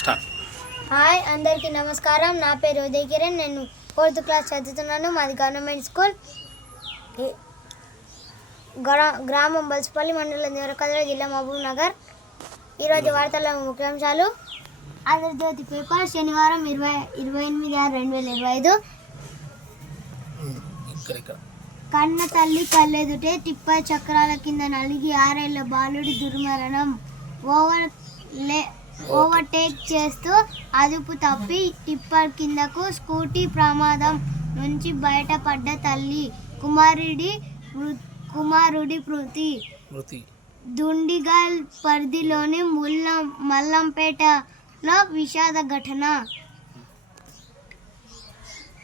Start. Hi అందరికీ నమస్కారం. నా పేరు ఉదయ్ కిరణ్. నేను 4th క్లాస్ చదువుతున్నాను. మాది గవర్నమెంట్ స్కూల్, గ్రామం బల్స్పల్లి, మండలం దేవరకద్ర, జిల్లా మహబూబ్ నగర్. ఈరోజు వార్తల ముఖ్యాంశాలు. ఆంధ్రజ్యోతి పేపర్ శనివారం 28/6/2025. కన్న తల్లి కళ్ళెదుటే టిప్పర్ చక్రాల కింద నలిగి 6 ఏళ్ల బాలుడి దుర్మరణం. ఓవర్టేక్ చేస్తూ అదుపు తప్పి టిప్పర్ కిందకు స్కూటీ. ప్రమాదం నుంచి బయటపడ్డ తల్లి, కుమారుడి మృతి. దుండిగల్ పరిధిలోని మల్లంపేటలో విషాద ఘటన.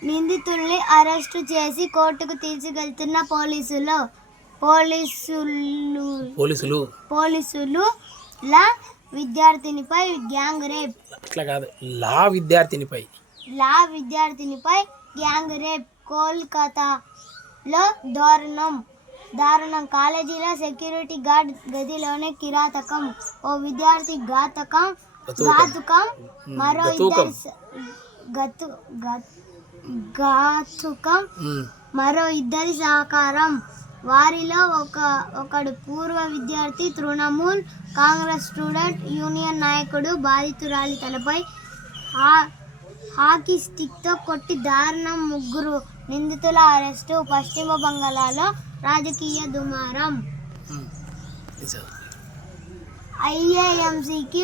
నిందితుల్ని అరెస్టు చేసి కోర్టుకు తీసుకెళ్తున్న పోలీసులు విద్యార్థినిపై గ్యాంగ్ రేప్. అట్లా కాదు, లా విద్యార్థినిపై గ్యాంగ్ రేప్. కోల్కతాలో దారుణం. కాలేజీలో సెక్యూరిటీ గార్డ్ గదిలోనే కిరాతకం. ఓ విద్యార్థి ఘాతుకం. మరో ఇద్దరి సహకారం. వారిలో ఒకడు పూర్వ విద్యార్థి, తృణమూల్ కాంగ్రెస్ స్టూడెంట్ యూనియన్ నాయకుడు. బాధితురాలి తలపై హాకీ స్టిక్తో కొట్టి దారుణం. 3 నిందితుల అరెస్టు. పశ్చిమ బంగాల్లో రాజకీయ దుమారం. ఐఏఎంసీకి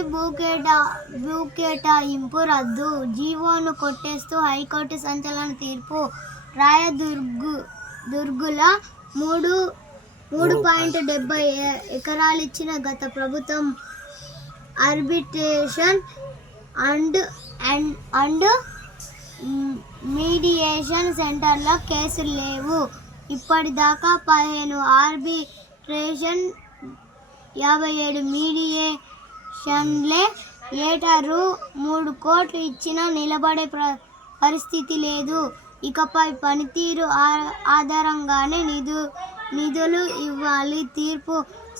భూకేటాయింపు రద్దు. జీవోను కొట్టేస్తూ హైకోర్టు సంచలన తీర్పు. రాయదుర్గులో 3.70 ఎకరాలిచ్చిన గత ప్రభుత్వం. ఆర్బిట్రేషన్ అండ్ మీడియేషన్ సెంటర్లో కేసులు లేవు. ఇప్పటిదాకా 15 ఆర్బిట్రేషన్, 57 మీడియేషన్లే. ఏటా రూ. 3 కోట్లు ఇచ్చినా నిలబడే పరిస్థితి లేదు. ఇకపై పనితీరు ఆధారంగానే నిధులు ఇవ్వాలి. తీర్పు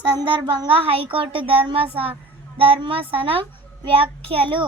సందర్భంగా హైకోర్టు ధర్మాసనం వ్యాఖ్యలు.